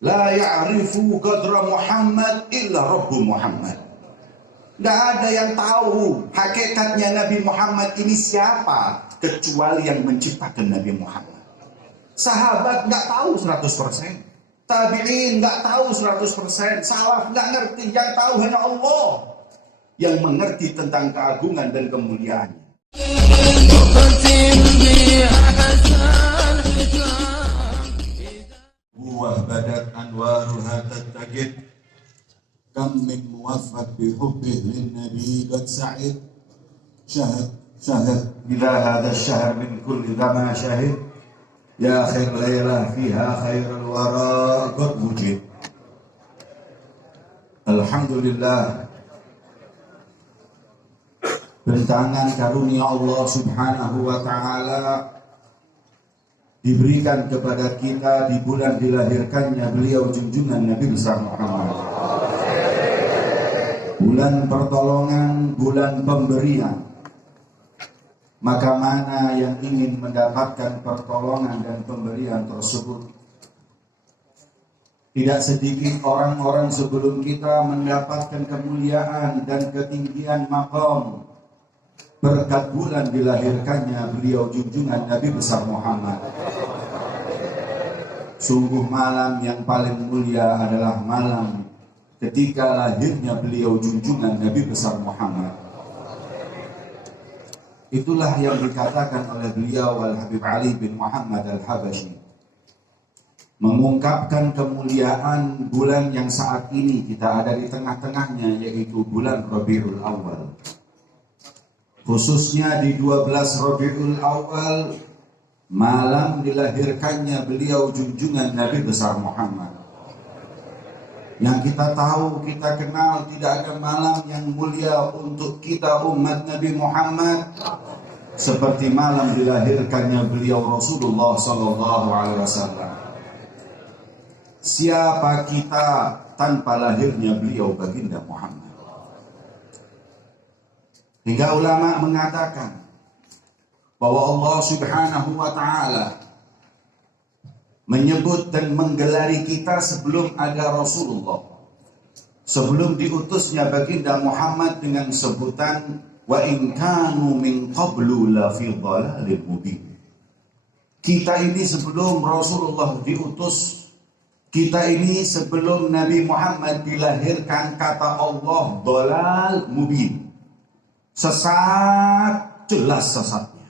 La ya'rifu qadra Muhammad illa Rabbu Muhammad. Nggak ada yang tahu hakikatnya Nabi Muhammad ini siapa kecuali yang menciptakan Nabi Muhammad. Sahabat nggak tahu 100%, tabi'in nggak tahu 100%, salaf nggak ngerti, yang tahu hanya Allah yang mengerti tentang keagungan dan kemuliaannya. Wahbadat anwaruha tattaqid kam min muwaffaq bi hubbih lin nabi qad sa'id syahad bila hadha syahr min kulli dama syahid ya khair laylah fiha khairul wara qad wujid. Alhamdulillah, bentangan karunia Allah subhanahu wa ta'ala diberikan kepada kita di bulan dilahirkannya beliau junjungan Nabi besar Muhammad. Bulan pertolongan, bulan pemberian. Maka mana yang ingin mendapatkan pertolongan dan pemberian tersebut? Tidak sedikit orang-orang sebelum kita mendapatkan kemuliaan dan ketinggian maqam berkat bulan dilahirkannya beliau junjungan Nabi besar Muhammad. Sungguh malam yang paling mulia adalah malam ketika lahirnya beliau junjungan Nabi besar Muhammad. Itulah yang dikatakan oleh beliau Al-Habib Ali bin Muhammad Al-Habashi, mengungkapkan kemuliaan bulan yang saat ini kita ada di tengah-tengahnya, yaitu bulan Rabiul Awal. Khususnya di 12 Rabiul Awal, malam dilahirkannya beliau junjungan Nabi besar Muhammad. Yang kita tahu, kita kenal, tidak ada malam yang mulia untuk kita umat Nabi Muhammad seperti malam dilahirkannya beliau Rasulullah Sallallahu Alaihi Wasallam. Siapa kita tanpa lahirnya beliau baginda Muhammad? Hingga ulama mengatakan bahwa Allah subhanahu wa ta'ala menyebut dan menggelari kita sebelum ada Rasulullah, sebelum diutusnya baginda Muhammad dengan sebutan wa in kanu min qablu la fi dhalalin mubin. Kita ini sebelum Rasulullah diutus, kita ini sebelum Nabi Muhammad dilahirkan, kata Allah, dhalal mubin, sesat, jelas sesatnya.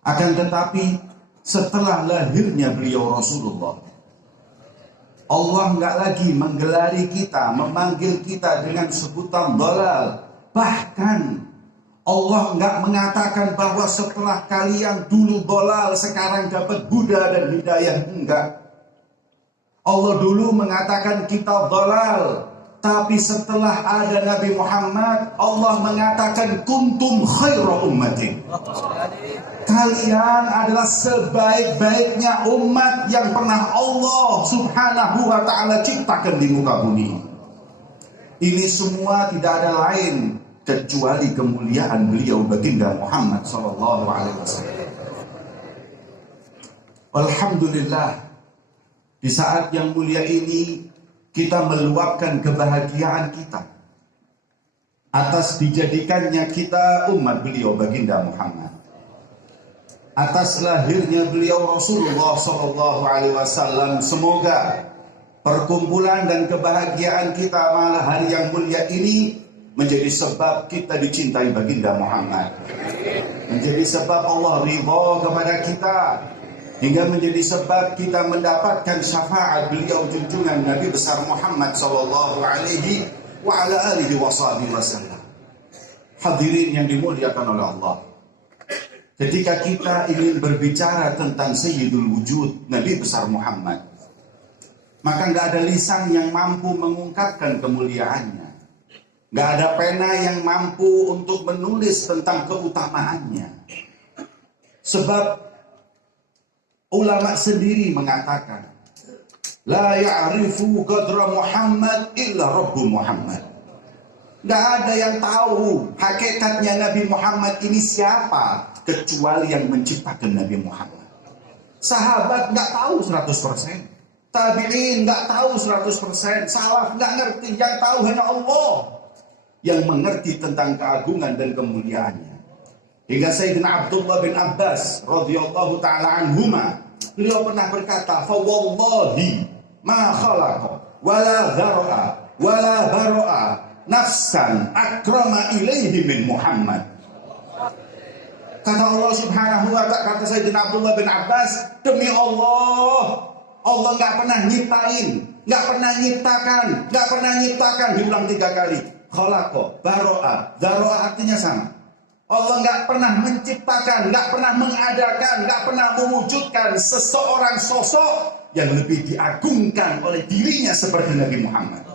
Akan tetapi setelah lahirnya beliau Rasulullah, Allah nggak lagi menggelari kita, memanggil kita dengan sebutan dhalal. Bahkan Allah nggak mengatakan bahwa setelah kalian dulu dhalal sekarang dapat huda dan hidayah. Enggak. Allah dulu mengatakan kita dhalal, tapi setelah ada Nabi Muhammad, Allah mengatakan kuntum khaira ummatin. Kalian adalah sebaik-baiknya umat yang pernah Allah subhanahu wa ta'ala ciptakan di muka bumi. Ini semua tidak ada lain kecuali kemuliaan beliau baginda Muhammad sallallahu alaihi wasallam. Alhamdulillah, di saat yang mulia ini kita meluapkan kebahagiaan kita atas dijadikannya kita umat beliau baginda Muhammad, atas lahirnya beliau Rasulullah sallallahu alaihi wasallam. Semoga perkumpulan dan kebahagiaan kita malam hari yang mulia ini menjadi sebab kita dicintai baginda Muhammad, menjadi sebab Allah ridha kepada kita, hingga menjadi sebab kita mendapatkan syafaat beliau junjungan Nabi besar Muhammad sallallahu alaihi wa ala alihi wasallam. Hadirin yang dimuliakan oleh Allah, ketika kita ingin berbicara tentang Sayyidul Wujud Nabi besar Muhammad, maka nggak ada lisan yang mampu mengungkapkan kemuliaannya, nggak ada pena yang mampu untuk menulis tentang keutamaannya. Sebab ulama sendiri mengatakan, la ya'rifu qadra Muhammad illa Rabbu Muhammad. Nggak ada yang tahu hakikatnya Nabi Muhammad ini siapa kecuali yang menciptakan Nabi Muhammad. Sahabat nggak tahu 100%, Tabi'in nggak tahu 100%, salaf nggak ngerti, yang tahu hanya Allah yang mengerti tentang keagungan dan kemuliaannya. Hingga Sayyidina Abdullah bin Abbas radhiyallahu taala anhuma, beliau pernah berkata, "Fa wallahi ma khalaqa wala dzara'a wala bara'a nafsan akrama ilaihi min Muhammad." Kata Allah Subhanahu wa ta'ala, kata Sayyidina Abdullah bin Abbas, demi Allah, Allah nggak pernah nyiptain, nggak pernah nyiptakan, diulang 3 kali. Khalaqa, baro'a, daro'a artinya sama. Allah nggak pernah menciptakan, nggak pernah mengadakan, nggak pernah mewujudkan seseorang sosok yang lebih diagungkan oleh dirinya seperti Nabi Muhammad.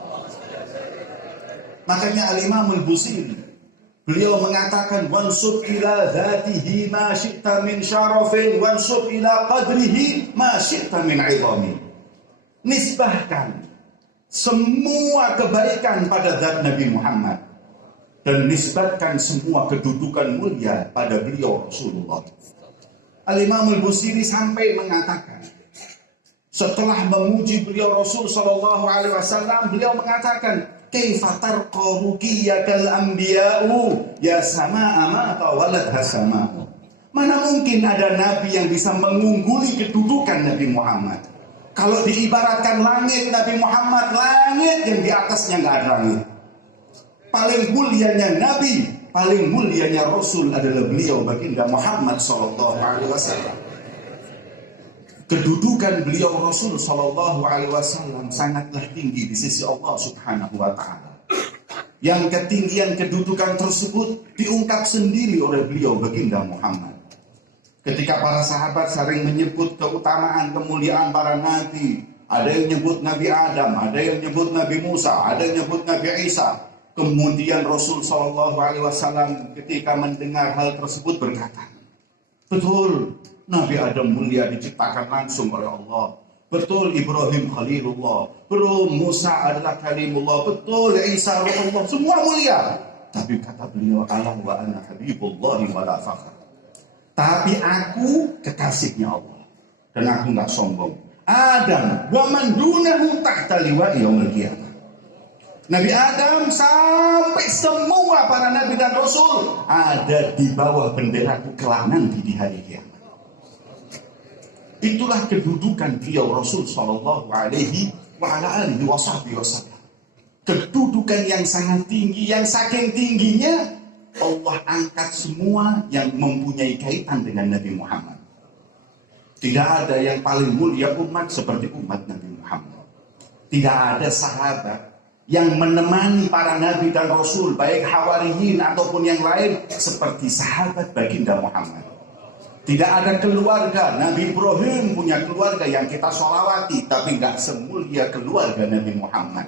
Makanya Al-Imam Al-Busiri, beliau mengatakan, wansub ila dhatihi ma syi'ta min syarafin, wansub ila qadrihi ma syi'ta min 'idhamin. Nisbahkan semua kebaikan pada zat Nabi Muhammad dan nisbatkan semua kedudukan mulia pada beliau Rasulullah. Al-Imam Al-Busiri sampai mengatakan, setelah memuji beliau Rasul sallallahu alaihi wasallam, beliau mengatakan, kaifa tarqa ruqiyakal anbiya'u ya sama'a ma tawalat hasama'u. Mana mungkin ada nabi yang bisa mengungguli kedudukan Nabi Muhammad? Kalau diibaratkan langit, Nabi Muhammad langit yang di atasnya nggak ada langit. Paling mulianya Nabi, paling mulianya Rasul adalah beliau baginda Muhammad sallallahu alaihi wasallam. Kedudukan beliau Rasul sallallahu alaihi wasallam sangatlah tinggi di sisi Allah Subhanahu wa taala. Yang ketinggian kedudukan tersebut diungkap sendiri oleh beliau baginda Muhammad. Ketika para sahabat sering menyebut keutamaan kemuliaan para nabi, ada yang menyebut Nabi Adam, ada yang menyebut Nabi Musa, ada yang menyebut Nabi Isa. Kemudian Rasul sallallahu alaihi wasallam ketika mendengar hal tersebut berkata, betul, Nabi Adam mulia diciptakan langsung oleh Allah. Betul, Ibrahim Khalilullah. Betul, Musa adalah Kalimullah. Betul, Isa Rasulullah. Semua mulia. Tapi kata beliau, alam wa ana habibullahi wa la fakhr. Tapi aku kekasihnya Allah. Dan aku nggak sombong. Adam wa man dunahu tahta liwa'i yaumil qiyamah. Nabi Adam sampai semua para nabi dan rasul ada di bawah bendera kelangan di hari kiamat. Itulah kedudukan beliau Rasul sallallahu alaihi wasallam. Kedudukan yang sangat tinggi, yang saking tingginya Allah angkat semua yang mempunyai kaitan dengan Nabi Muhammad. Tidak ada yang paling mulia umat seperti umat Nabi Muhammad. Tidak ada sahabat yang menemani para nabi dan rasul, baik hawariyin ataupun yang lain, seperti sahabat baginda Muhammad. Tidak ada keluarga. Nabi Ibrahim punya keluarga yang kita sholawati, tapi nggak semulia keluarga Nabi Muhammad.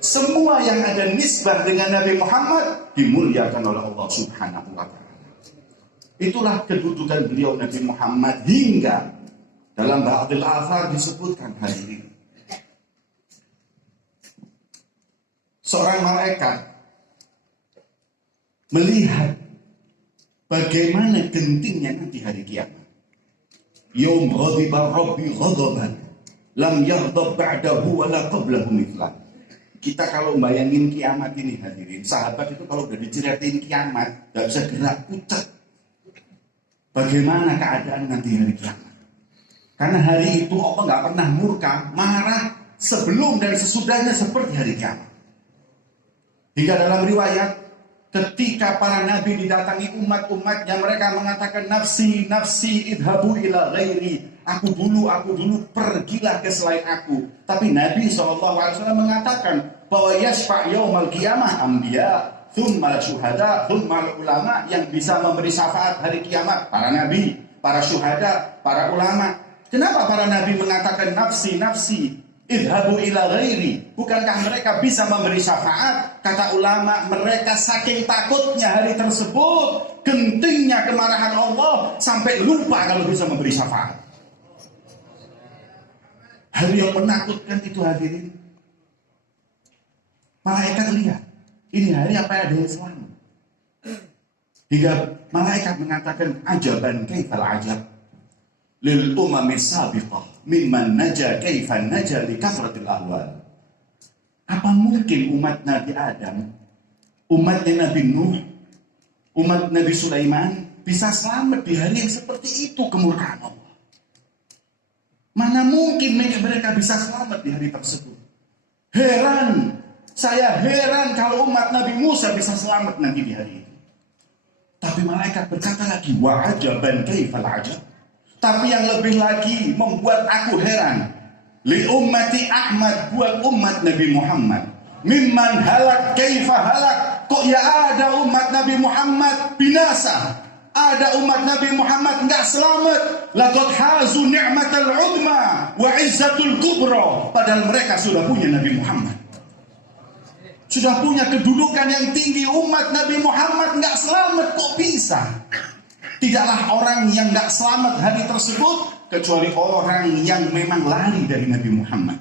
Semua yang ada nisbah dengan Nabi Muhammad dimuliakan oleh Allah Subhanahu wa ta'ala. Itulah kedudukan beliau Nabi Muhammad, hingga dalam ba'dil athar disebutkan hadirin, seorang malaikat melihat bagaimana gentingnya nanti hari kiamat. Yaum ghadiba rabbi ghadaban lam yaghdab ba'dahu wa la qablahu mithlah. Kita kalau bayangin kiamat ini hadirin, sahabat itu kalau udah diceritain kiamat gak bisa gerak, pucat. Bagaimana keadaan nanti hari kiamat? Karena hari itu Allah gak pernah murka, marah sebelum dan sesudahnya seperti hari kiamat. Hingga dalam riwayat, ketika para nabi didatangi umat-umatnya, mereka mengatakan, nafsi, nafsi, idhabu ila ghairi. Aku dulu, pergilah ke selain aku. Tapi Nabi SAW mengatakan, bahwa yashfa' yawmal qiyamah anbiya, thumma syuhada, thumma ulama. Yang bisa memberi syafaat hari kiamat, para nabi, para syuhada, para ulama. Kenapa para nabi mengatakan nafsi, nafsi, idhabu ila ghairi? Bukankah mereka bisa memberi syafaat? Kata ulama, mereka saking takutnya hari tersebut, gentingnya kemarahan Allah, sampai lupa kalau bisa memberi syafaat. Hari yang menakutkan itu hadirin. Malaikat lihat, ini hari apa ada yang selamat. Hingga malaikat mengatakan, ajaban kaifal ajab lil umami sabiqah mimman naja kaifan naja li kathratil ahwal. Apa mungkin umat Nabi Adam, umatnya Nabi Nuh, umat Nabi Sulaiman bisa selamat di hari yang seperti itu kemurkaan Allah? Mana mungkin mereka bisa selamat di hari tersebut? Heran, saya heran kalau umat Nabi Musa bisa selamat nanti di hari itu. Tapi malaikat berkata lagi, wa ajaban kaifal ajab. Tapi yang lebih lagi membuat aku heran, li ummati Ahmad, buat umat Nabi Muhammad, mimman halak kaifa halak. Kok ya ada umat Nabi Muhammad binasa, ada umat Nabi Muhammad enggak selamat. Laqad hazu ni'matal udma wa izzatul kubra. Padahal mereka sudah punya Nabi Muhammad, sudah punya kedudukan yang tinggi. Umat Nabi Muhammad enggak selamat, kok bisa? Tidaklah orang yang enggak selamat hari tersebut kecuali orang yang memang lari dari Nabi Muhammad,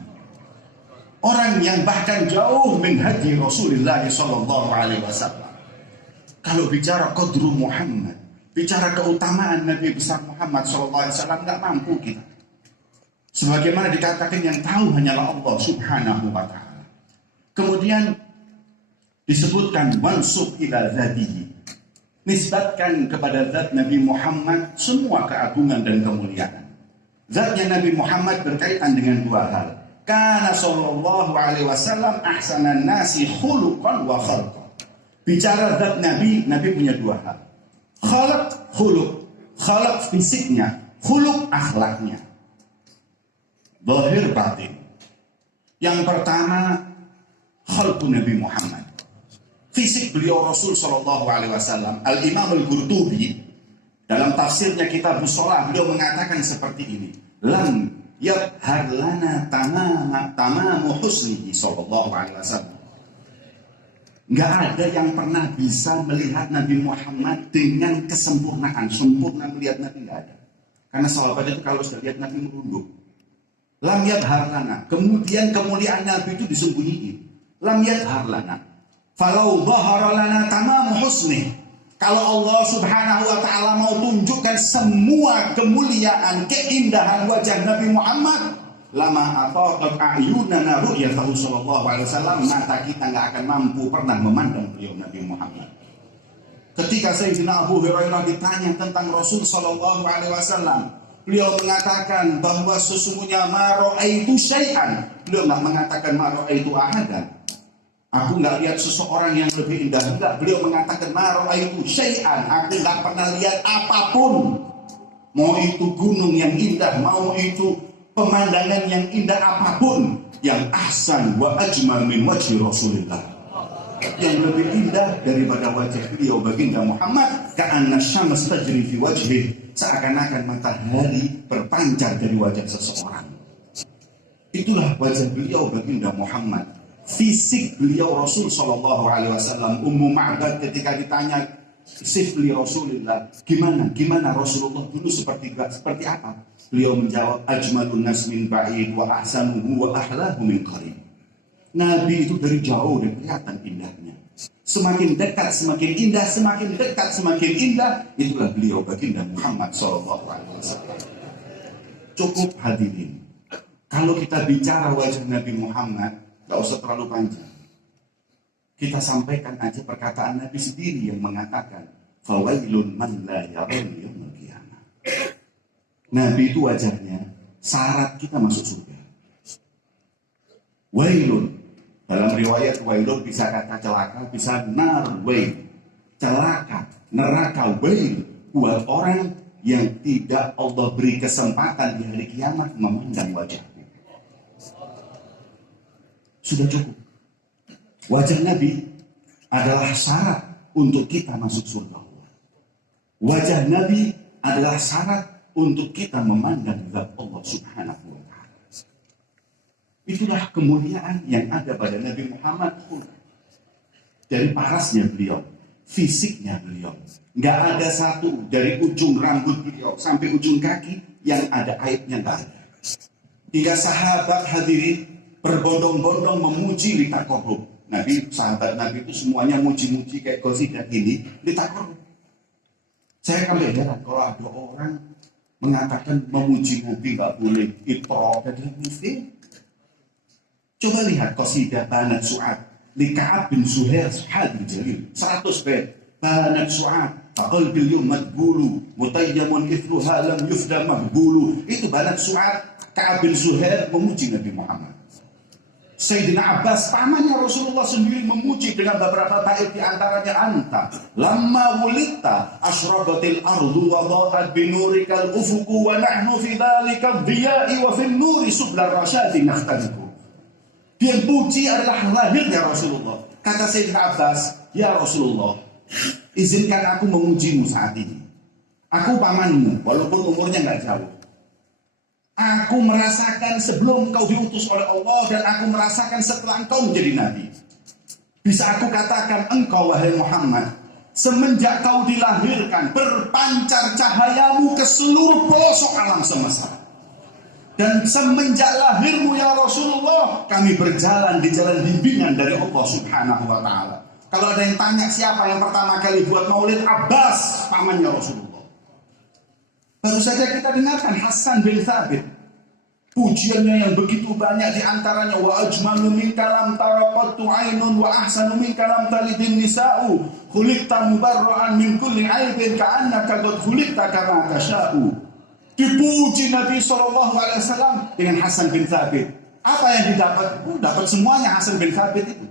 orang yang bahkan jauh min hadi Rasulullah sallallahu alaihi wasallam. Kalau bicara qadru Muhammad, bicara keutamaan Nabi besar Muhammad sallallahu alaihi wasallam, enggak mampu kita. Sebagaimana dikatakan yang tahu hanyalah Allah Subhanahu wa taala. Kemudian disebutkan mansub ila dzatihi, nisbatkan kepada zat Nabi Muhammad semua keagungan dan kemuliaan. Zatnya Nabi Muhammad berkaitan dengan dua hal. Kana sallallahu alaihi wasallam ahsanan nasi khuluqan wa khalqan. Bicara zat Nabi, Nabi punya dua hal. Khalaq, khuluq. Khalaq fisiknya, khuluq akhlaknya. Zahir batin. Yang pertama, khalqu Nabi Muhammad. Fisik beliau Rasul sallallahu alaihi wasallam. Al-Imam Al-Qurtubi dalam tafsirnya kitab Shalah, beliau mengatakan seperti ini. Lam yadhhar lana tamamu husnihi sallallahu alaihi wasallam. Enggak ada yang pernah bisa melihat Nabi Muhammad dengan kesempurnaan, sempurna melihat Nabi, enggak ada. Karena sahabat itu kalau sudah lihat Nabi merunduk. Lam yadhhar lana, kemudian kemuliaan Nabi itu disembunyiin. Lam yadhhar lana. Falau dhahara lana tamamu husni. Kalau Allah Subhanahu wa taala mau tunjukkan semua kemuliaan, keindahan wajah Nabi Muhammad, lama ataqat a'yunana ru'yatahu sallallahu alaihi wasallam, mata kita enggak akan mampu pernah memandang beliau Nabi Muhammad. Ketika Sayyidina Abu Hurairah ditanya tentang Rasul sallallahu alaihi wasallam, beliau mengatakan bahwa sesungguhnya ma ra'aitu syai'an. Beliau enggak mengatakan ma ra'aitu ahadan. Aku enggak lihat seseorang yang lebih indah. Enggak, beliau mengatakan ma ra'aitu syai'an. Aku enggak pernah lihat apapun. Mau itu gunung yang indah, mau itu pemandangan yang indah apapun, yang ahsan wa ajmal min wajhi Rasulillah, yang lebih indah daripada wajah beliau baginda Muhammad. Ka'anna syams tajri fi wajhi, seakan-akan matahari berpancar dari wajah seseorang. Itulah wajah beliau baginda Muhammad. Fisik beliau Rasul sallallahu alaihi wasallam. Ummu Ma'bad ketika ditanya sifli Rasulillah, gimana Rasulullah dulu seperti apa? Beliau menjawab, ajmalun nas min ba'id wa ahsanuhu wa ahlahu min qarib. Nabi itu dari jauh dan kelihatan indahnya. Semakin dekat semakin indah, semakin dekat semakin indah. Itulah beliau baginda Muhammad sallallahu alaihi wasallam. Cukup hadirin. Kalau kita bicara wajah Nabi Muhammad, gak usah terlalu panjang. Kita sampaikan aja perkataan Nabi sendiri yang mengatakan, fawailun man la yarani yaumil qiyamah. Nabi itu wajahnya syarat kita masuk surga. Wailun, dalam riwayat wailun bisa kata celaka, bisa nar wail, celaka, neraka wail, buat orang yang tidak Allah beri kesempatan di hari kiamat memandang wajahku. Sudah cukup. Wajah Nabi adalah syarat untuk kita masuk surga Allah. Wajah Nabi adalah syarat untuk kita memandang zat Allah Subhanahu wa ta'ala. Itulah kemuliaan yang ada pada Nabi Muhammad. Dari parasnya beliau, fisiknya beliau, nggak ada satu dari ujung rambut beliau sampai ujung kaki yang ada aibnya, nggak ada. Hingga sahabat hadirin berbondong-bondong memuji litakorup. Nabi, sahabat Nabi itu semuanya muji-muji kayak qasidah ini litakorup. Saya kan heran kalau ada orang mengatakan memuji Nabi nggak boleh, iqra dan mufid. Coba lihat qasidah Banat Su'ad li Ka'ab bin Zuhair sahabi jalil 100 bait. Banat Su'ad faqalbil yawm madbulu mutayyamun ithluha lam yufda mahbulu. Itu Banat Su'ad Ka'ab bin Zuhair memuji Nabi Muhammad. Sayyidina Abbas pamannya Rasulullah sendiri memuji dengan beberapa bait, di antaranya anta lamma wulita asyrabatil ardu wa dha'at binurikal ufuqu wa nahnu fi dhalikal dhiya'i wa fin nuri sublar rasyadi nahtaliku. Dia puji adalah lahirnya Rasulullah. Kata Sayyidina Abbas, ya Rasulullah, izinkan aku memujimu saat ini. Aku pamanmu walaupun umurnya nggak jauh. Aku merasakan sebelum engkau diutus oleh Allah, dan aku merasakan setelah engkau menjadi nabi. Bisa aku katakan engkau wahai Muhammad, semenjak kau dilahirkan berpancar cahayamu ke seluruh pelosok alam semesta. Dan semenjak lahirmu ya Rasulullah, kami berjalan di jalan bimbingan dari Allah Subhanahu wa ta'ala. Kalau ada yang tanya siapa yang pertama kali buat maulid, Abbas, pamannya Rasulullah. Baru saja kita dengarkan Hasan bin Thabit, pujiannya yang begitu banyak, di antaranya wa ajmalu min kalam taraqatu ainun wa ahsanu min kalam talidin nisa'u khuliqta mubarra'an min kulli aibin ka'annaka qad khuliqta kama tasha'u. Dipuji Nabi SAW dengan Hasan bin Thabit. Apa yang didapat? Dapat semuanya Hasan bin Thabit itu.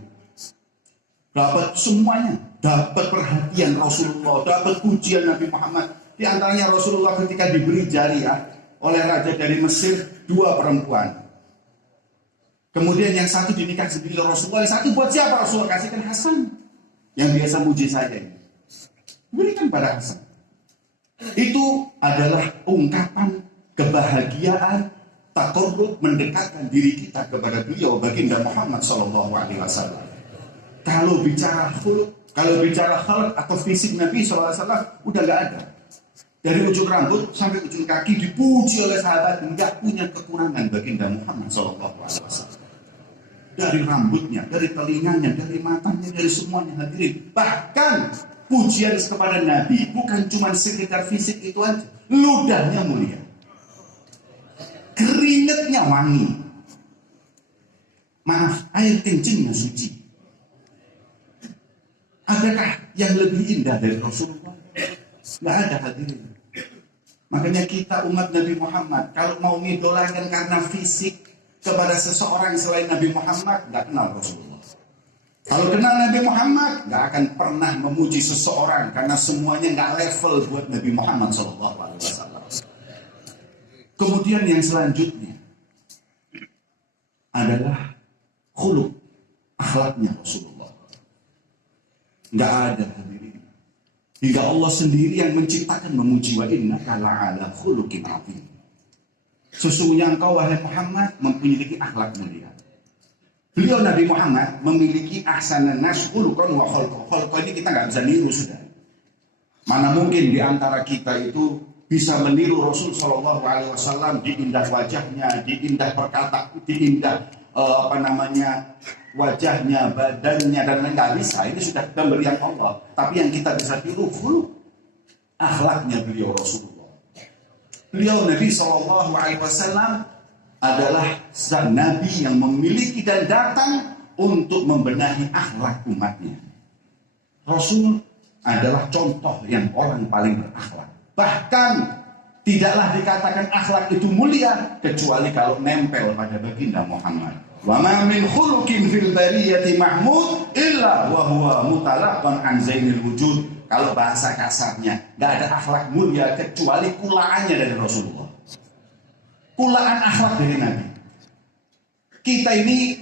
Dapat semuanya, dapat perhatian Rasulullah, dapat pujian Nabi Muhammad. Di antaranya Rasulullah ketika diberi jariah oleh raja dari Mesir 2 perempuan. Kemudian yang satu dinikah sendiri Rasulullah, yang satu buat siapa Rasulullah? Kasihkan Hasan yang biasa muji saya ini. Berikan pada Hasan. Itu adalah ungkapan kebahagiaan, taqarrub, mendekatkan diri kita kepada beliau baginda Muhammad SAW. Kalau bicara khuluq, kalau bicara khalq atau fisik Nabi SAW udah nggak ada. Dari ujung rambut sampai ujung kaki dipuji oleh sahabat, nggak punya kekurangan baginda Muhammad SAW. Dari rambutnya, dari telinganya, dari matanya, dari semuanya hadirin. Bahkan pujian kepada Nabi bukan cuma sekitar fisik itu aja, ludahnya mulia, keringetnya wangi, maaf, air kencingnya suci. Adakah yang lebih indah dari Rasulullah? Nggak ada hadirin. Makanya kita umat Nabi Muhammad, kalau mau ngidolakan karena fisik kepada seseorang selain Nabi Muhammad, nggak kenal Rasulullah. Kalau kenal Nabi Muhammad, nggak akan pernah memuji seseorang, karena semuanya nggak level buat Nabi Muhammad SAW. Kemudian yang selanjutnya adalah khuluq, akhlaknya Rasulullah. Nggak ada hadirin. Hingga Allah sendiri yang menciptakan memuji, wa innaka la'ala khuluqin 'adzim. Sesungguhnya engkau wahai Muhammad memiliki akhlak mulia. Beliau Nabi Muhammad memiliki ahsanan nas khuluqan wa khalqa. Khalqa ini kita nggak bisa niru sudah. Mana mungkin di antara kita itu bisa meniru Rasul Shallallahu Alaihi Wasallam di indah wajahnya, di indah perkataan, di indah wajahnya, badannya, dan lain. Nggak bisa. Ini sudah pemberian Allah. Tapi yang kita bisa tiru khuluq, akhlaknya beliau Rasulullah. Beliau Nabi Shallallahu Alaihi Wasallam adalah sang Nabi yang memiliki dan datang untuk membenahi akhlak umatnya. Rasul adalah contoh yang orang paling berakhlak. Bahkan tidaklah dikatakan akhlak itu mulia kecuali kalau nempel pada baginda Muhammad. Wa ma min khuluqin fil bariyati mahmud illa wa huwa mutalaqan an zainil wujud. Kalau bahasa kasarnya, enggak ada akhlak mulia kecuali kulaannya dari Rasulullah. Kulaan akhlak dari Nabi. Kita ini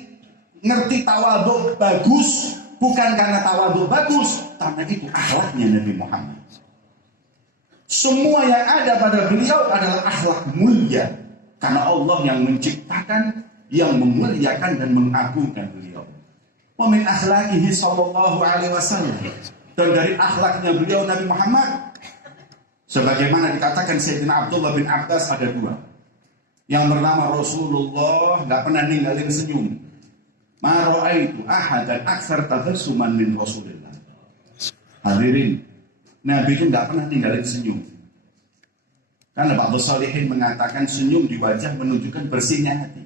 ngerti tawadhu bagus bukan karena tawadhu bagus, karena itu akhlaknya Nabi Muhammad. Semua yang ada pada beliau adalah akhlak mulia, karena Allah yang menciptakan, yang memuliakan dan mengagungkan beliau. Wa min akhlaqihi sallallahu alaihi wasallam, dan dari akhlaknya beliau Nabi Muhammad, sebagaimana dikatakan Sayyidina Abdullah bin Abbas, ada 2. Yang pertama, Rasulullah nggak pernah ninggalin senyum. Ma ra'aitu ahadan aktsar tabassuman min Rasulillah. Hadirin, Nabi itu nggak pernah ninggalin senyum. Karena Pak Shalihin mengatakan senyum di wajah menunjukkan bersihnya hati.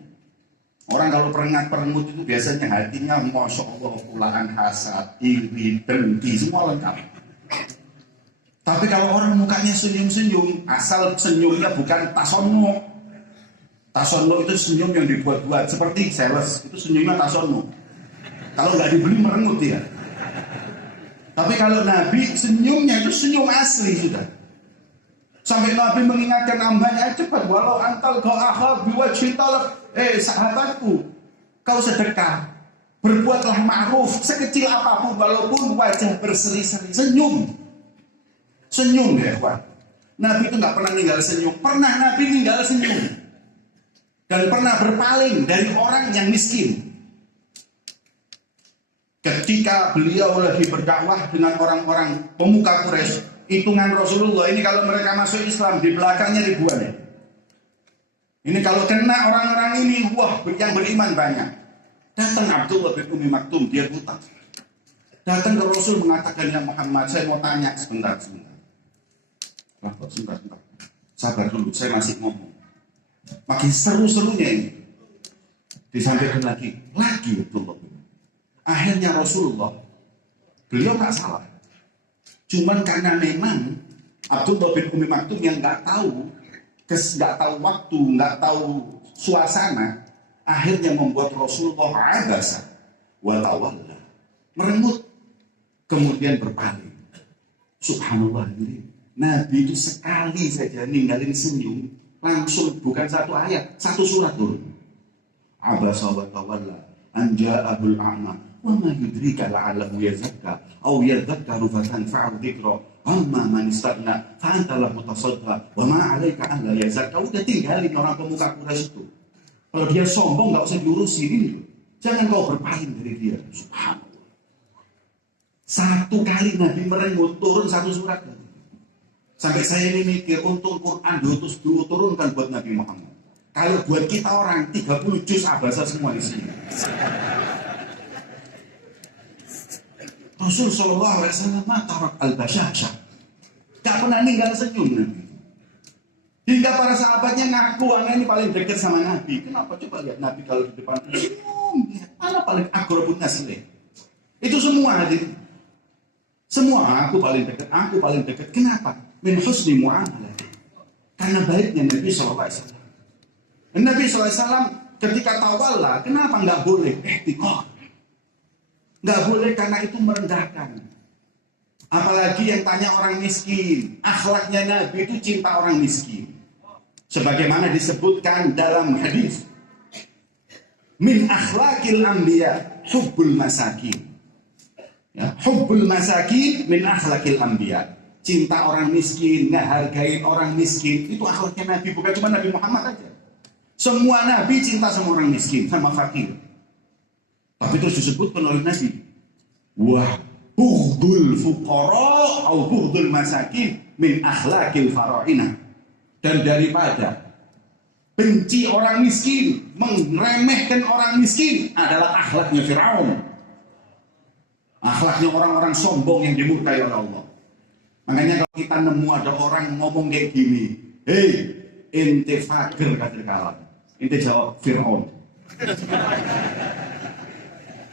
Orang kalau perengat-perengut itu biasanya hatinya Masya Allah, pulaan hasad, iri, dengki, semua lengkap. Tapi kalau orang mukanya senyum-senyum, asal senyumnya bukan tasono. Tasono itu senyum yang dibuat-buat, seperti sales, itu senyumnya tasono. Kalau nggak dibeli merengut ya. Tapi kalau Nabi senyumnya itu senyum asli sudah. Sampai Nabi mengingatkan hambanya, cepat walau antal kau akhab biwajhin talab. Sahabatku, kau sedekah, berbuatlah ma'ruf sekecil apapun walaupun wajah berseri-seri, senyum. Senyum ya Pak. Nabi itu nggak pernah ninggal senyum. Pernah Nabi ninggal senyum. Dan pernah berpaling dari orang yang miskin. Ketika beliau lagi berdakwah dengan orang-orang pemuka Quraisy, hitungan Rasulullah ini kalau mereka masuk Islam di belakangnya ribuan ya. Ini kalau kena orang-orang ini, wah yang beriman banyak. Datang Abdullah bin Umi Maktum, dia buta. Datang ke Rasul mengatakan, ya Muhammad, saya mau tanya sebentar. Sebentar. Sabar dulu, saya masih ngomong. Makin seru-serunya ini. Disampaikan lagi Abdullah. Akhirnya Rasulullah, beliau tak salah. Cuman karena memang Abdullah bin Umi Maktum yang nggak tahu waktu, nggak tahu suasana, akhirnya membuat Rasulullah abasa wa tawalla, merengut, kemudian berpaling. Subhanallah, Nabi itu sekali saja ninggalin senyum, langsung bukan satu ayat, satu surat turun. Abasa wa tawalla an ja'ahul a'ma wa ma yudrika la'allahu yazakka aw yadhakkaru fatanfa'u dzikra amma man istagna fa anta lahu tasadda wa ma 'alaika an la yazakka. Udah tinggalin orang pemuka Quraisy itu. Kalau dia sombong enggak usah diurusin ini. Jangan kau berpaling dari dia. Subhanallah. Satu kali Nabi merengut turun satu surat. Sampai saya ini mikir, untuk Quran diutus dulu turunkan buat Nabi Muhammad. Kalau buat kita orang 30 juz abasa semua di sini. Rasul Shallallahu Alaihi Wasallam tarak al-basyasha, gak pernah ninggal senyum Nabi. Hingga para sahabatnya ngaku, ini paling dekat sama Nabi. Kenapa? Coba lihat Nabi kalau di depan senyum. Mana paling akrabun naslih? Itu semua hadir. Semua aku paling dekat. Kenapa? Min husni mu'amalah. Karena baiknya Nabi Shallallahu Alaihi Wasallam. Nabi Shallallahu Alaihi Wasallam ketika tawalla, kenapa nggak boleh? Ihtiqar. Nggak boleh karena itu merendahkan. Apalagi yang tanya orang miskin. Akhlaknya Nabi itu cinta orang miskin. Sebagaimana disebutkan dalam hadis. Min akhlakil anbiya hubbul masakin. Ya, hubbul masakin min akhlakil anbiya. Cinta orang miskin, ngehargain orang miskin. Itu akhlaknya Nabi, bukan cuma Nabi Muhammad aja. Semua Nabi cinta sama orang miskin, sama fakir. Tapi terus disebutkan oleh Nabi, wah, bughdul fuqara atau bughdul masakin min akhlakil fara'ina. Dan daripada benci orang miskin, meremehkan orang miskin adalah akhlaknya Fir'aun. Akhlaknya orang-orang sombong yang dimurkai oleh Allah. Makanya kalau kita nemu ada orang ngomong kayak gini, hei, ente fakir kadir kalam. Ente jawab Fir'aun.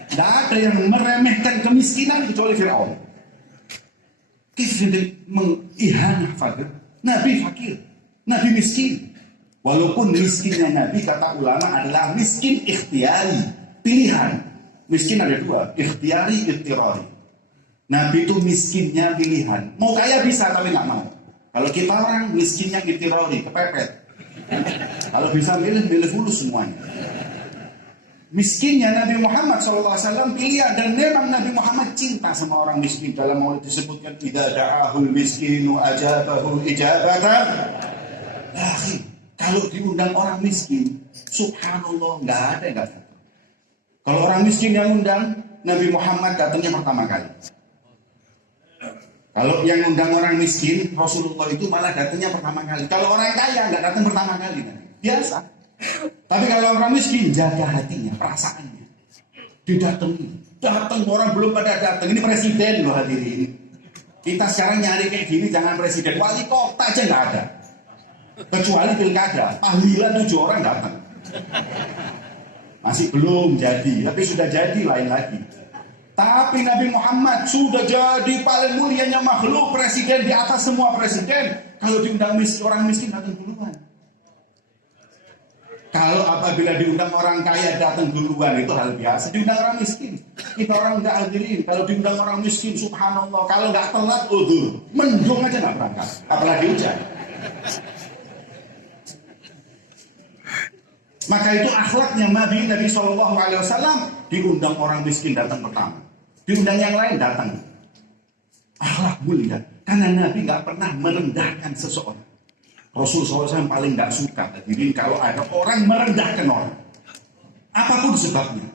Tidak ada yang meremehkan kemiskinan kecuali Fir'aun. Kita mengihanah fakir. Nabi fakir, Nabi miskin. Walaupun miskinnya Nabi, kata ulama, adalah miskin ikhtiari, pilihan. Miskin ada dua, ikhtiari, ikhtirari. Nabi itu miskinnya pilihan. Mau kaya bisa tapi nggak mau. Kalau kita orang miskinnya ikhtirari, kepepet. Kalau bisa milih fulus semuanya. Miskinnya Nabi Muhammad SAW pilihan, dan memang Nabi Muhammad cinta sama orang miskin. Dalam maulid disebutkan idza da'ahul miskinu ajabahu ijabatan. Kalau diundang orang miskin, subhanallah, nggak ada yang nggak datang. Kalau orang miskin yang undang, Nabi Muhammad datangnya pertama kali. Kalau yang undang orang miskin, Rasulullah itu malah datangnya pertama kali. Kalau orang kaya nggak datang pertama kali, biasa. Tapi kalau orang miskin, jaga hatinya, perasaannya. Datang orang belum pada datang. Ini presiden loh hadirin. Kita sekarang nyari kayak gini, jangan presiden. Wali kota aja nggak ada. Kecuali pilkada, tahlilan 7 orang datang. Masih belum jadi, tapi sudah jadi lain lagi. Tapi Nabi Muhammad sudah jadi paling mulianya makhluk, presiden di atas semua presiden. Kalau diundang orang miskin datang duluan. Kalau apabila diundang orang kaya datang duluan itu hal biasa. Diundang orang miskin, kita orang nggak hadirin. Kalau diundang orang miskin, subhanallah, kalau nggak telat udur, mendung aja nggak berangkat, apalagi hujan. Maka itu akhlaknya Nabi SAW. Diundang orang miskin datang pertama, diundang yang lain datang. Akhlak mulia, karena Nabi nggak pernah merendahkan seseorang. Rasul SAW paling nggak suka hadirin kalau ada orang merendahkan orang, apapun sebabnya.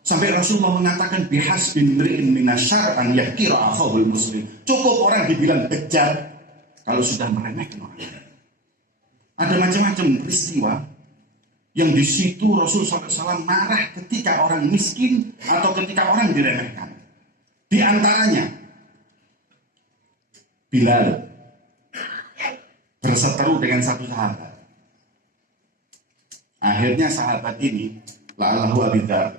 Sampai Rasulullah mengatakan bihasbin mri'in minasyarr an yakira akhahul muslim. Cukup orang dibilang bejat kalau sudah meremehkan orang. Ada macam-macam peristiwa yang di situ Rasul SAW marah ketika orang miskin atau ketika orang diremehkan. Di antaranya Bilal berseteru dengan satu sahabat. Akhirnya sahabat ini, la'allahu Abi Dzar,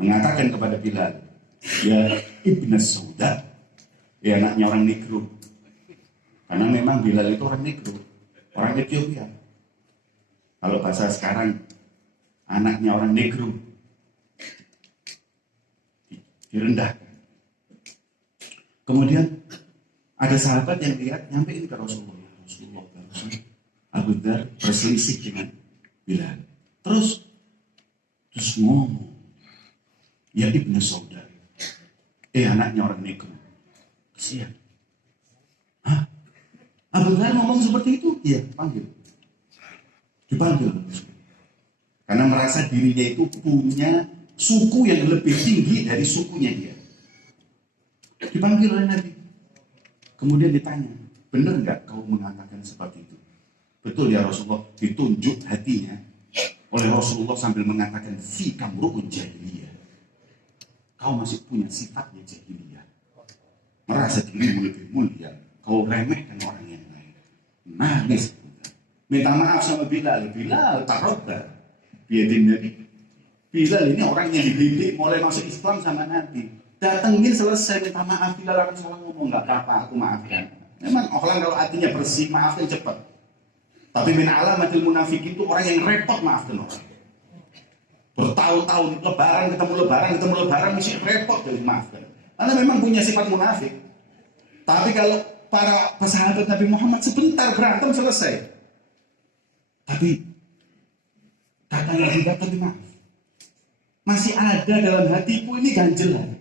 mengatakan kepada Bilal, ya Ibnu Sauda, ya anaknya orang Negro. Karena memang Bilal itu orang Negro, orang Ethiopia. Kalau bahasa sekarang, anaknya orang Negro, direndahkan. Kemudian ada sahabat yang lihat nyampein ke Rasulullah. Abu Dzar berselisih dengan Bilal. Terus ngomong, ya Ibnu Sauda, anaknya orang Negro, kesian. Hah? Abu Dzar ngomong seperti itu? Iya, dipanggil. Karena merasa dirinya itu punya suku yang lebih tinggi dari sukunya dia. Dipanggil oleh Nabi. Kemudian ditanya, benar nggak kau mengatakan seperti itu? Betul ya Rasulullah. Ditunjuk hatinya oleh Rasulullah sambil mengatakan, fi kamru'un jahiliyah. Kau masih punya sifatnya jahiliyah. Merasa dirimu lebih mulia. Kau remehkan orang yang lain. Nangis. Minta maaf sama Bilal. Bilal taroba. Biadin Nabi. Bilal ini orang yang dididik mulai masuk Islam sama Nabi. Datengin selesai minta maaf, Bilal aku salah ngomong, nggak apa-apa, aku maafkan. Memang orang kalau hatinya bersih, maafkan cepat. Tapi min alamatil munafik itu orang yang repot maafkan orang. Bertahun-tahun lebaran mesti repot dari maafkan. Karena memang punya sifat munafik. Tapi kalau para sahabat Nabi Muhammad sebentar berantem selesai. Tapi katanya juga tapi maaf. Masih ada dalam hatiku ini ganjelan.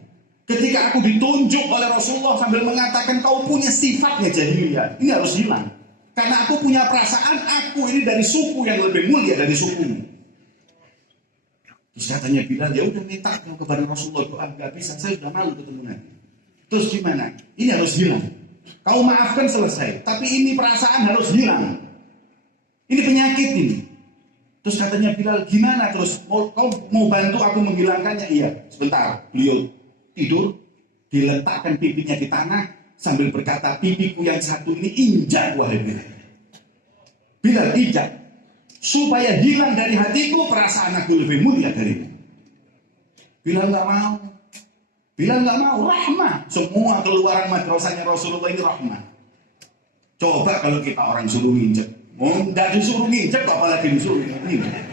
Ketika aku ditunjuk oleh Rasulullah sambil mengatakan kau punya sifatnya jahiliyah, ini harus hilang. Karena aku punya perasaan aku ini dari suku yang lebih mulia dari sukumu. Terus katanya Bilal, ya udah minta kepada Rasulullah doa, nggak bisa, saya sudah malu ketemu Nabi. Terus gimana? Ini harus hilang. Kau maafkan selesai, tapi ini perasaan harus hilang. Ini penyakit ini. Terus katanya Bilal, gimana terus? Kau mau bantu aku menghilangkannya? Iya, sebentar. Beliau tidur, diletakkan pipinya di tanah sambil berkata, pipiku yang satu ini injak wahai Bilal. Bilal injak supaya hilang dari hatiku perasaan aku lebih mulia darimu. Bilal nggak mau. Bilal nggak mau. Rahmah. Semua keluaran madrasahnya Rasulullah ini rahmah. Coba kalau kita orang suruh injak, nggak disuruh nginjek apalagi disuruh nginjek.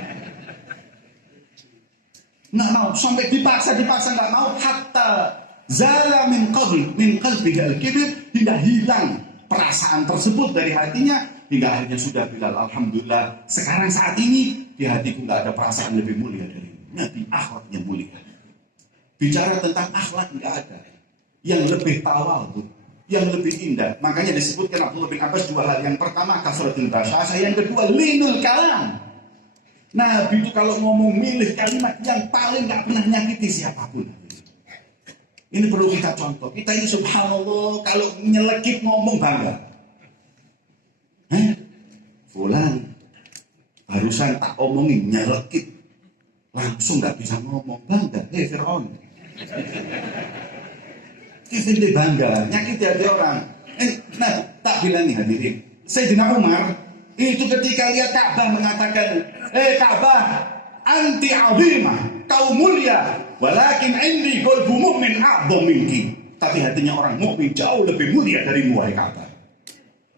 Nggak mau, sampai dipaksa nggak mau. Hatta zala min qalbihi al-kibr, hingga hilang perasaan tersebut dari hatinya, hingga akhirnya sudah Bilal, alhamdulillah sekarang saat ini di hatiku nggak ada perasaan lebih mulia dari Nabi, akhlaknya mulia. Bicara tentang akhlak nggak ada yang lebih tawadhu, yang lebih indah. Makanya disebutkan Abdullah bin Abbas dua hal. Yang pertama kasratul basyasah, yang kedua linul kalam. Nabi itu kalau ngomong milih kalimat yang paling gak pernah nyakiti siapapun. Ini perlu kita contoh. Kita ini subhanallah kalau nyelekit ngomong bangga. Fulan barusan tak omongin nyelekit, langsung gak bisa ngomong, bangga. Fir'aun. Kita bangga, nyakiti hati orang. Nah, tak bilang nih hadirin. Sayyidina Umar itu ketika lihat Ka'bah mengatakan, Ka'bah, anti azimah, kau mulia, walakin indi qalbu mu'min a'dham minki. Tapi hatinya orang mukmin jauh lebih mulia darimu, wahai Ka'bah.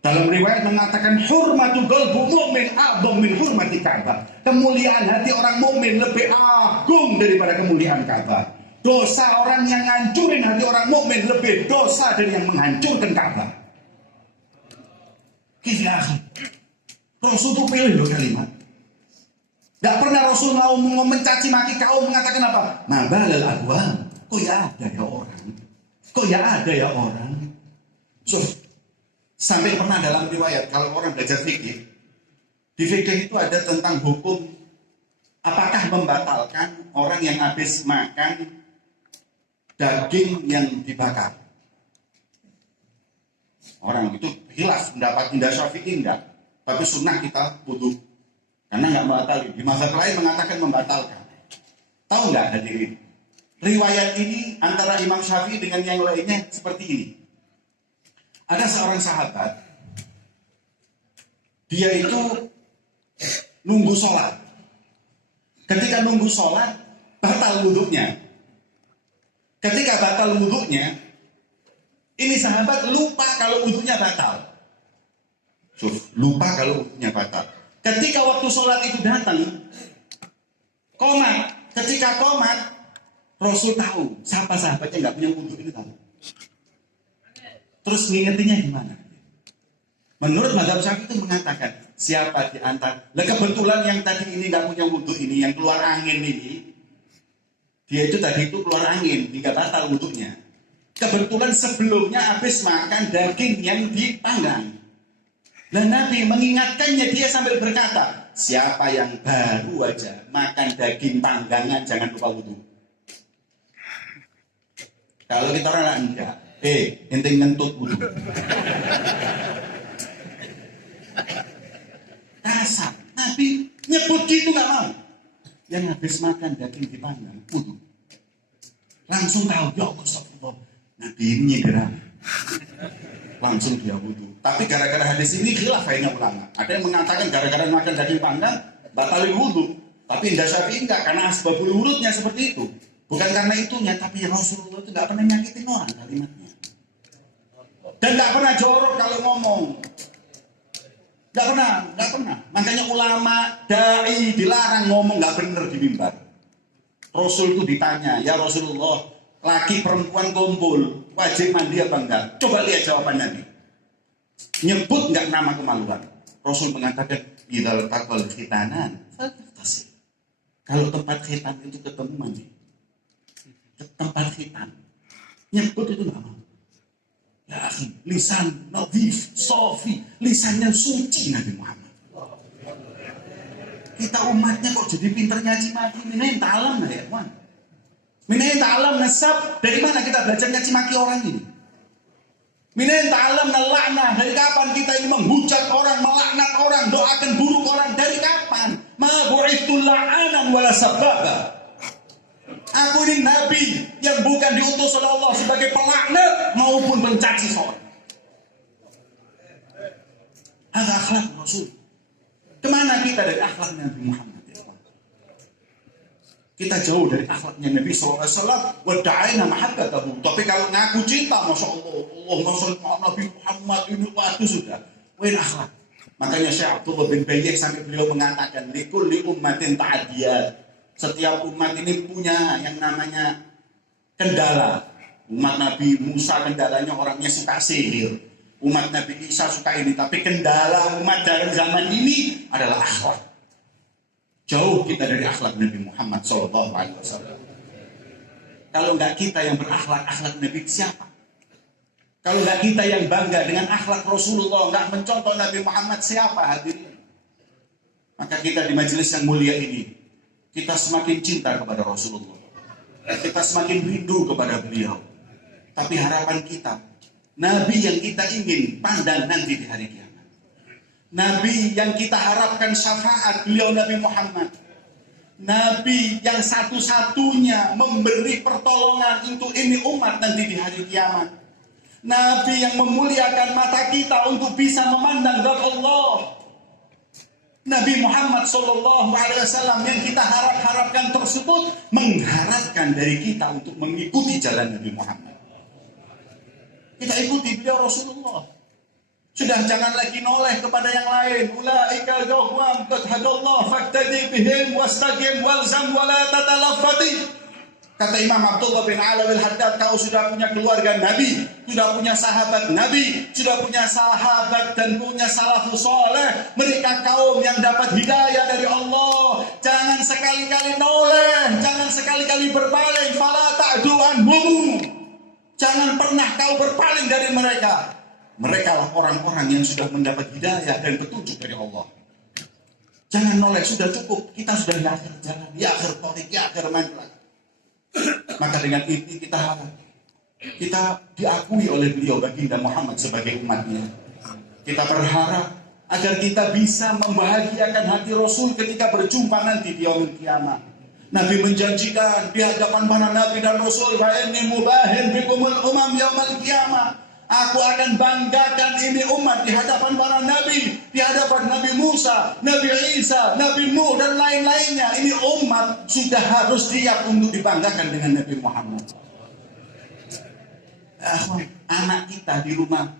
Dalam riwayat mengatakan hurmatu qalbu mu'min a'dham min hurmati Ka'bah. Kemuliaan hati orang mukmin lebih agung daripada kemuliaan Ka'bah. Dosa orang yang ngancurin hati orang mukmin lebih dosa dari yang menghancurkan Ka'bah. Gila. Rasul itu pilih loh kalimat. Tidak pernah Rasul mau mencaci maki kaum, mengatakan apa? Mabalal abwam. Kok ya ada ya orang? Kok ya ada ya orang? So, sampai pernah dalam riwayat, kalau orang belajar fikih, di fikih itu ada tentang hukum apakah membatalkan orang yang habis makan daging yang dibakar. Orang itu khilaf pendapat Indah Syafi'i enggak, tapi sunnah kita wudu karena enggak membatalkan. Di mazhab lain mengatakan membatalkan. Tahu enggak hadirin? Riwayat ini antara Imam Syafi'i dengan yang lainnya seperti ini. Ada seorang sahabat, dia itu nunggu sholat. Ketika nunggu sholat, batal wudhunya. Ketika batal wudhunya, ini sahabat lupa kalau wudhunya batal. Lupa kalau wudhunya batal. Ketika waktu sholat itu datang, komat. Ketika komat, Rasul tahu siapa sahabatnya nggak punya wudhu ini tahu. Terus ngingetinnya gimana? Menurut mazhab Syafi'i itu mengatakan siapa di antara, kebetulan yang tadi ini nggak punya wudhu ini, yang keluar angin ini, dia itu tadi itu keluar angin, hingga batal wudhunya. Kebetulan sebelumnya habis makan daging yang dipanggang. Dan Nabi mengingatkannya, dia sambil berkata, siapa yang baru aja makan daging panggangan jangan lupa wudhu. Kalau kita orang enggak, ente ngentut wudhu. Kasar, Nabi nyebut gitu nggak mau. Yang habis makan daging dipanggang wudhu. Langsung tahu, ya Allah, astagfirullah. Nabi ini gerak. Langsung dia wudhu. Tapi gara-gara hadis ini khilaf kayaknya ulama. Ada yang mengatakan gara-gara makan daging panggang batalin wudhu. Tapi Indah Syafi'i enggak, karena asbabul wurudnya seperti itu. Bukan karena itunya, tapi Rasulullah itu nggak pernah nyakitin orang kalimatnya. Dan nggak pernah jorok kalau ngomong. Nggak pernah. Makanya ulama, dai dilarang ngomong nggak bener di mimbar. Rasul itu ditanya, ya Rasulullah, laki perempuan kumpul, wajib mandi apa enggak? Coba lihat jawaban Nabi. Nyebut nggak nama kemaluan. Rasul mengatakan, idal takal khitanan, kalau tempat khitan itu ketemu mandi. Tempat khitan nyebut itu nggak mau. Ya akhi, lisan nadhif, sofi, lisannya suci Nabi Muhammad. Kita umatnya kok jadi pinter nyaci maki. Minain ta'alam ya kawan. Minain ta'alam nasab. Dari mana kita belajar nyaci maki orang ini? Minain ta'alam nala'na. Dari kapan kita ini menghujat orang, melaknat orang, doakan buruk orang? Dari kapan? Ma bu'ithul la'anan wala sababa. Aku ini Nabi yang bukan diutus oleh Allah sebagai pelaknat maupun pencaci seorang. Ada akhlak Rasul. Kemana kita dari akhlak Nabi Muhammad? Kita jauh dari akhlaknya Nabi SAW. Wada'ina mahabbatahu. Tapi kalau ngaku cinta, Masya Allah, Nabi Muhammad ini waktu sudah. Wain akhlak. Makanya Syekh Abdullah bin Bayyik sampai beliau mengatakan, likulli ummatin ta'adiyat. Setiap umat ini punya yang namanya kendala. Umat Nabi Musa kendalanya orangnya suka sihir. Umat Nabi Isa suka ini. Tapi kendala umat dalam zaman ini adalah akhlak. Jauh kita dari akhlak Nabi Muhammad SAW. Kalau nggak kita yang berakhlak, akhlak Nabi siapa? Kalau nggak kita yang bangga dengan akhlak Rasulullah, nggak mencontoh Nabi Muhammad, siapa hadirin? Maka kita di majelis yang mulia ini, kita semakin cinta kepada Rasulullah. Kita semakin rindu kepada beliau. Tapi harapan kita, Nabi yang kita ingin pandang nanti di hari kiamat. Nabi yang kita harapkan syafaat beliau Nabi Muhammad. Nabi yang satu-satunya memberi pertolongan untuk ini umat nanti di hari kiamat. Nabi yang memuliakan mata kita untuk bisa memandang zat Allah. Nabi Muhammad SAW yang kita harapkan tersebut mengharapkan dari kita untuk mengikuti jalan Nabi Muhammad. Kita ikuti beliau Rasulullah. Sudah jangan lagi noleh kepada yang lain. Ulaika ghawam qad hadallah faqtadi bihim wastaqim walzam wala tatalaffati. Kata Imam Abdullah bin Alawi al-Haddad, kau sudah punya keluarga Nabi, sudah punya sahabat Nabi, sudah punya sahabat dan punya salafus soleh. Mereka kaum yang dapat hidayah dari Allah. Jangan sekali-kali noleh, jangan sekali-kali berpaling. Fala ta'du anhum. Jangan pernah kau berpaling dari mereka. Mereka lah orang-orang yang sudah mendapat hidayah dan petunjuk dari Allah. Jangan noleh, sudah cukup. Kita sudah di akhir jalan, di akhir tariq, di akhir manhaj. Maka dengan itu kita harap kita diakui oleh beliau baginda Muhammad sebagai umatnya. Kita berharap agar kita bisa membahagiakan hati Rasul ketika berjumpa nanti di yaumul kiamat. Nabi menjanjikan di hadapan para nabi dan Rasul, wa inni mubahin bikumul umam yaumul kiamat. Aku akan banggakan ini umat di hadapan para nabi, di hadapan Nabi Musa, Nabi Isa, Nabi Nuh dan lain-lainnya. Ini umat sudah harus siap untuk dibanggakan dengan Nabi Muhammad. Anak kita di rumah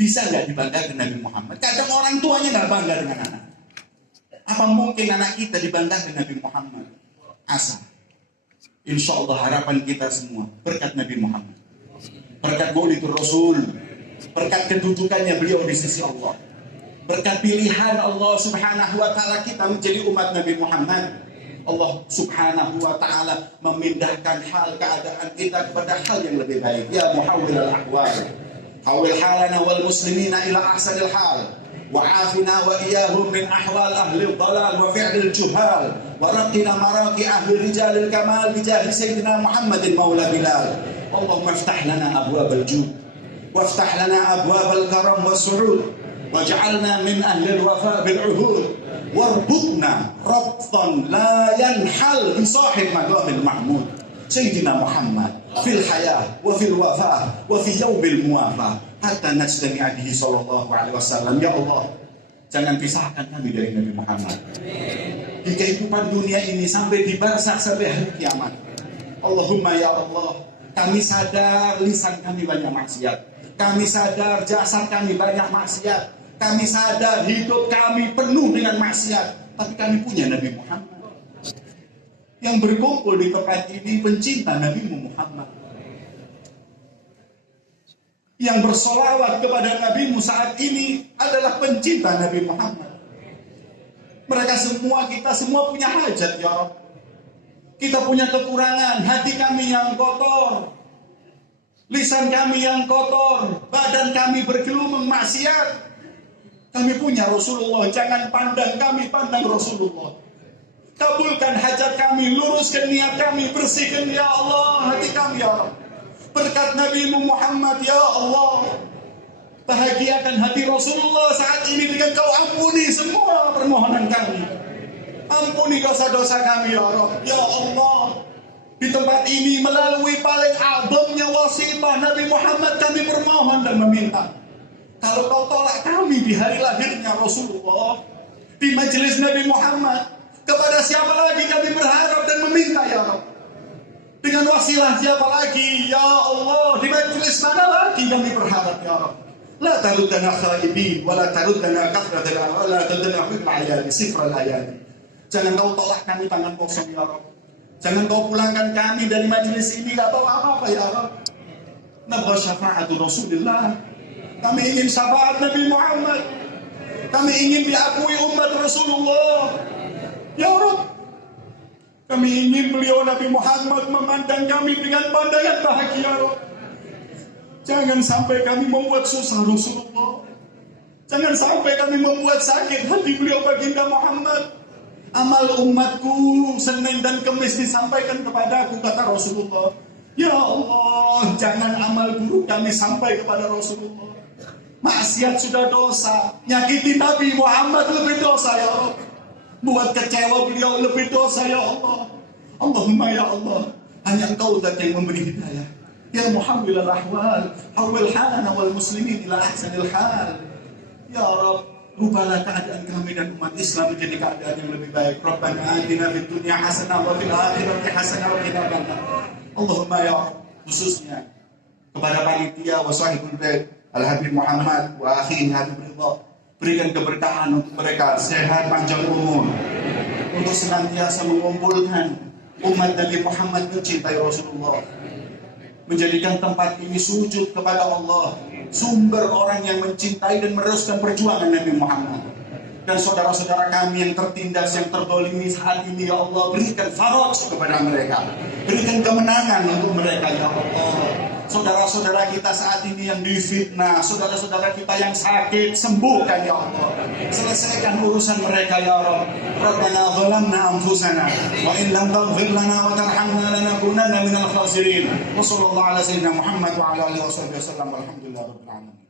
bisa nggak dibanggakan Nabi Muhammad? Kadang orang tuanya nggak bangga dengan anak. Apa mungkin anak kita dibanggakan Nabi Muhammad? Asa. Insya Allah harapan kita semua berkat Nabi Muhammad, berkat Maulidur Rasul, berkat kedudukannya beliau di sisi Allah, berkat pilihan Allah Subhanahu wa ta'ala kita menjadi umat Nabi Muhammad. Allah Subhanahu wa ta'ala memindahkan hal keadaan kita kepada hal yang lebih baik. Ya muhawwil al-ahwal, hawil halana wal muslimina ila ahsanil hal, wa'afina wa iyahum min ahwal ahli dhalal wa fi'lil juhal, wa raqina maraqi ahli rijalil kamal bijahi sayyidina Muhammadin maula bilal. Allahumma iftah lana abwab al-jud waftah lana abwab al-karam was-su'ud waj'alna min ahli al-wafa bil-uhud warbutna rabtan la yanhal bi sahib madamil mahmud sayyidina Muhammad fil hayah wa fil wafa wa fi yawmil muwafa hatta najtami'a bihi sallallahu alaihi wasallam. Ya Allah, jangan pisahkan kami dari Nabi Muhammad di kehidupan dunia ini sampai di barzakh, sampai hari kiamat. Allahumma ya Allah, kami sadar lisan kami banyak maksiat, kami sadar jasad kami banyak maksiat, kami sadar hidup kami penuh dengan maksiat, tapi kami punya Nabi Muhammad yang berkumpul di tempat ini, pencinta Nabi Muhammad, yang bersolawat kepada Nabi saat ini adalah pencinta Nabi Muhammad. Mereka semua, kita semua punya hajat ya Rabb. Kita punya kekurangan, hati kami yang kotor, lisan kami yang kotor, badan kami bergelumang maksiat. Kami punya Rasulullah, jangan pandang kami, pandang Rasulullah. Kabulkan hajat kami, luruskan niat kami, bersihkan ya Allah hati kami ya Allah. Berkat Nabi Muhammad ya Allah, bahagiakan hati Rasulullah saat ini dengan kau ampuni semua permohonan kami. Ampuni dosa-dosa kami ya Rabb. Ya Allah, di tempat ini melalui paling agungnya wasitah Nabi Muhammad kami bermohon dan meminta, kalau kau tolak kami di hari lahirnya Rasulullah, di majelis Nabi Muhammad, kepada siapa lagi kami berharap dan meminta ya Rabb? Dengan wasilah siapa lagi ya Allah? Di majelis mana lagi kami berharap ya Rabb? La taruddana khaibin wa la taruddana kathratal wa la taruddana fil ayadi sifral ayadi. Jangan kau tolak kami tangan kosong ya Rabb. Jangan kau pulangkan kami dari majelis ini gak bawa apa-apa ya Rabb. Nabgha syafa'atu Rasulullah. Kami ingin syafaat Nabi Muhammad. Kami ingin diakui umat Rasulullah ya Rabb. Kami ingin beliau Nabi Muhammad memandang kami dengan pandangan bahagia ya Rabb. Jangan sampai kami membuat susah Rasulullah. Jangan sampai kami membuat sakit hati beliau baginda Muhammad. Amal umatku Senin dan Kemis disampaikan kepadaku, kata Rasulullah. Ya Allah, jangan amal buruk kami sampai kepada Rasulullah. Maksiat sudah dosa, nyakiti Nabi Muhammad lebih dosa ya Allah. Buat kecewa beliau lebih dosa ya Allah. Allahumma ya Allah, hanya Engkau yang memberi hidayah. Ya muhawwil al-ahwal, hawwil halana wal muslimin ila ahsanil hal. Ya Rabb, rubahlah keadaan kami dan umat Islam menjadi keadaan yang lebih baik. Rabbana atina fid dunya hasanah wa fil akhirati hasanah wa qina adzabannar. Allahumma ya Rabb, khususnya kepada panitia wa sahibul bait Al-Habib Muhammad wa akhihi Habib Ridha, berikan keberkahan untuk mereka, sehat panjang umur, untuk senantiasa mengumpulkan umat Nabi Muhammad mencintai Rasulullah, menjadikan tempat ini sujud kepada Allah, sumber orang yang mencintai dan meneruskan perjuangan Nabi Muhammad. Dan saudara-saudara kami yang tertindas, yang terdolimi saat ini, ya Allah, berikan faraj kepada mereka, berikan kemenangan untuk mereka, ya Allah. Saudara-saudara kita saat ini yang difitnah, saudara-saudara kita yang sakit, sembuhkan ya Allah. Selesaikan urusan mereka ya Rabb. Rabbana zalamna anfusana wa in lam taghfir lana wa tarhamna lanakunanna minal khasirin. Wa sallallahu ala sayyidina Muhammad wa ala alihi wasallam. Alhamdulillah rabbil alamin.